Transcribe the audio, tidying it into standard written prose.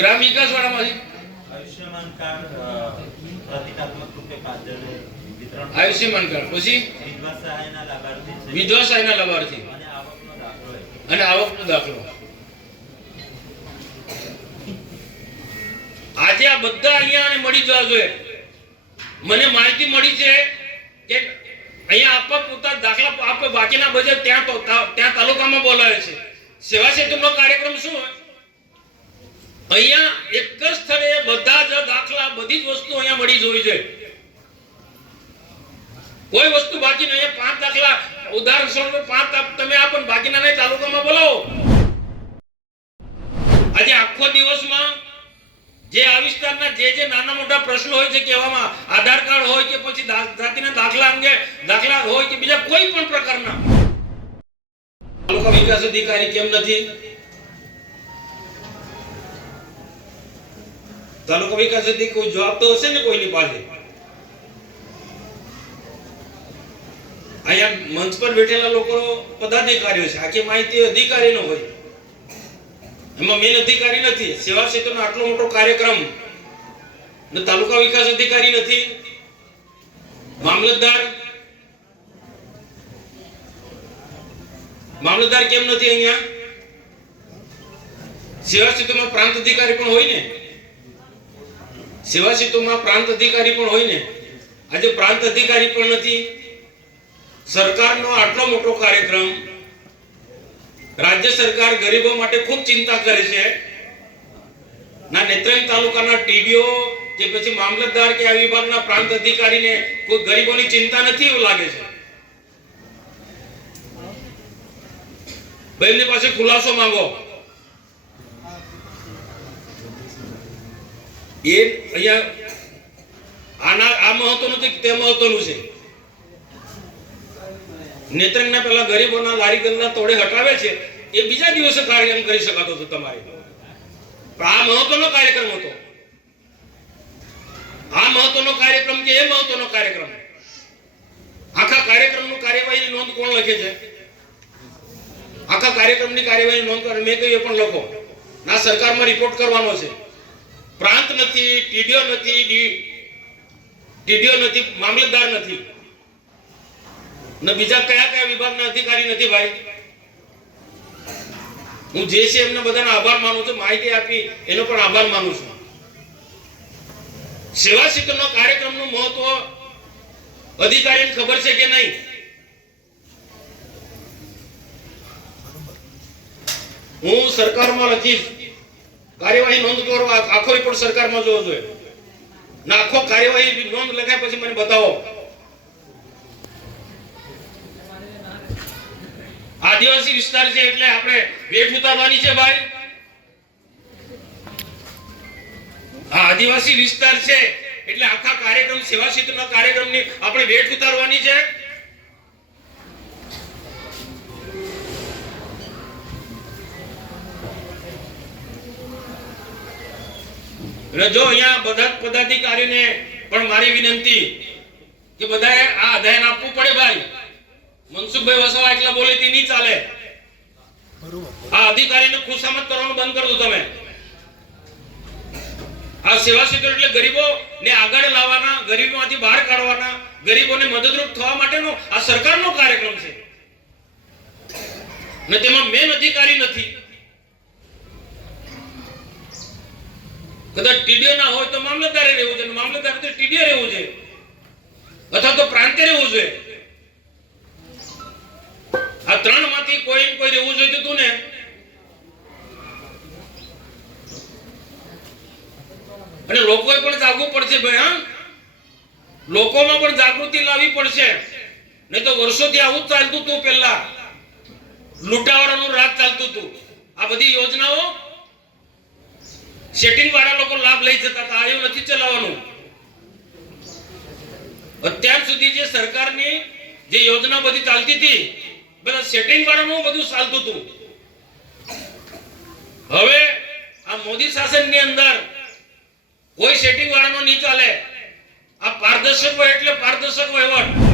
ગ્રામ વિકાસ વાળામાંથી Ayushman card પ્રતિકાત્મક રૂપે 5 જણને વિતરણ. આયુષ્યમાન કાર્ડ પછી વિધવા સહાયના લાભાર્થી છે. વિધવા સહાયના લાભાર્થી અને આવકનો દાખલો. અને આવકનો દાખલો. આજે આ બધા અહીંયા મળી જવા જોઈએ. મને માહિતી મળી છે કે અહીંયા આપવા પૂરતા દાખલા આપે બાકીના બજેટ ત્યાં તાલુકામાં બોલાવે છે. સેવા સેતુનો કાર્યક્રમ શું હોય? અહીંયા એક જ સ્થળે બધા જ દાખલા બધી જ વસ્તુ અહીંયા મળી જોઈ છે. કોઈ વસ્તુ બાકી નહીં. 5 દાખલા ઉદાહરણ સ્વરૂપે 5 તમે આપો ને બાકીના નહીં તાલુકામાં બોલાવો. આજે આખો દિવસમાં જે આ વિસ્તારના જે નાના મોટા પ્રશ્નો હોય છે કહેવામાં આધાર કાર્ડ હોય કે પછી જાતિના દાખલા અંગે દાખલા હોય કે બીજા કોઈ પણ પ્રકારના તાલુકા વિકાસ અધિકારી કેમ નથી? તાલુકા વિકાસ અધિકારી કોઈ જવાબ તો હશે ને કોઈની પાસે. અહીંયા મંચ પર બેઠેલા લોકો પદાધિકારીઓ છે. આખી માહિતી અધિકારીનો હોય. એમાં મેન અધિકારી નથી. સેવા સેતુનો આટલો મોટો કાર્યક્રમ ને તાલુકા વિકાસ અધિકારી નથી. મામલતદાર કેમ નથી અહીંયા? સેવા સેતુમાં પ્રાંત અધિકારી પણ હોય ને. સેવા સેતુમાં પ્રાંત અધિકારી પણ હોય ને. આજે પ્રાંત અધિકારી પણ નથી. સરકારનો આટલો મોટો કાર્યક્રમ, રાજ્ય સરકાર ગરીબો માટે ખૂબ ચિંતા કરે છે. ના નેત્રંગ તાલુકાના ટીડીઓ કે પછી મામલતદાર કે આ વિભાગના પ્રાંત અધિકારીને કોઈ ગરીબોની ચિંતા નથી એવું લાગે છે. ભાઈની પાસે ખુલાસો માંગો. એ અહીંયા આ મહત્વનું નથી, તે મહત્વનું છે. નેત્રંગના પેલા ગરીબોના લારી ગલ્લા તોડે હટાવે છે એ બીજા દિવસે કાર્યક્રમ કરી શકાતો હતો તમારે. આ મહત્વનો કાર્યક્રમ હતો. આ મહત્વનો કાર્યક્રમ કે એ મહત્વનો કાર્યક્રમ? આખા કાર્યક્રમનું કાર્યવાહીની નોંધ કોણ લખે છે? આખા કાર્યક્રમની કાર્યવાહીની નોંધ મેં કહ્યું એ પણ લખો. ના સરકારમાં રિપોર્ટ કરવાનો છે. પ્રાંત નથી, ટીડીઓ નથી, મામલતદાર નથી ને બીજા કયા વિભાગના અધિકારી નથી. ભાઈ હું જે છે એમને બધાનો આભાર માનું છું. માહિતી આપી એનો પણ આભાર માનું છું. સેવા સેતુનો કાર્યક્રમનું મહત્વ અધિકારીને ખબર છે કે નહીં? હું સરકારમાં લખીશ કાર્યવાહી નોંધ કરવા. આખો રિપોર્ટ સરકારમાં જોવો જોઈએ. ના આખો કાર્યવાહી નોંધ લખાય પછી મને બતાવો. આદિવાસી વિસ્તાર છે એટલે આપણે વેઠ ઉતારવાની છે ભાઈ. આ આદિવાસી વિસ્તાર છે એટલે આખા કાર્યક્રમ સેવા સેતુના કાર્યક્રમની આપણે વેઠ ઉતારવાની છે. જો અહીંયા બધા પદાધિકારીને પણ મારી વિનંતી કે બધાએ આ અધ્યયન આપવું પડે ભાઈ. મનસુખભાઈ વસાવા એકલા બોલે તે નહીં ચાલે. આ અધિકારીને ખુશામત કરવાનું બંધ કરી દો તમે. આ સેવા સેતુ એટલે ગરીબોને આગળ લાવવાના, ગરીબોમાંથી બહાર કાઢવાના, ગરીબોને મદદરૂપ થવા માટેનો આ સરકારનો કાર્યક્રમ છે ને તેમાં મેન અધિકારી નથી. કદાચ ટીડીઓ ના હોય તો મામલતદારે રહેવું છે, મામલતદાર તો ટીડીઓ રહેવું છે અથવા તો પ્રાંતે રહેવું જોઈએ. આ ત્રણમાંથી કોઈ રહેવું જોઈએ તું ને. અને લોકોએ પણ જાગવું પડશે ભાઈ. હા, લોકોમાં પણ જાગૃતિ લાવવી પડશે. નહીં તો વર્ષોથી આવું ચાલતું હતું. પહેલા લૂંટાવાળાનું રાજ ચાલતું હતું. આ બધી યોજનાઓ સેટિંગ વાળા લોકો લાભ લઈ જતા હતા. એવું નથી ચલાવવાનું. અત્યાર સુધી જે સરકારની જે યોજના બધી ચાલતી હતી બધા સેટિંગ વાળાનું બધું ચાલતું હતું. હવે આ મોદી શાસનની અંદર કોઈ સેટિંગ વાળાનો નહીં ચાલે. આ પારદર્શક હોય એટલે પારદર્શક વહીવટ.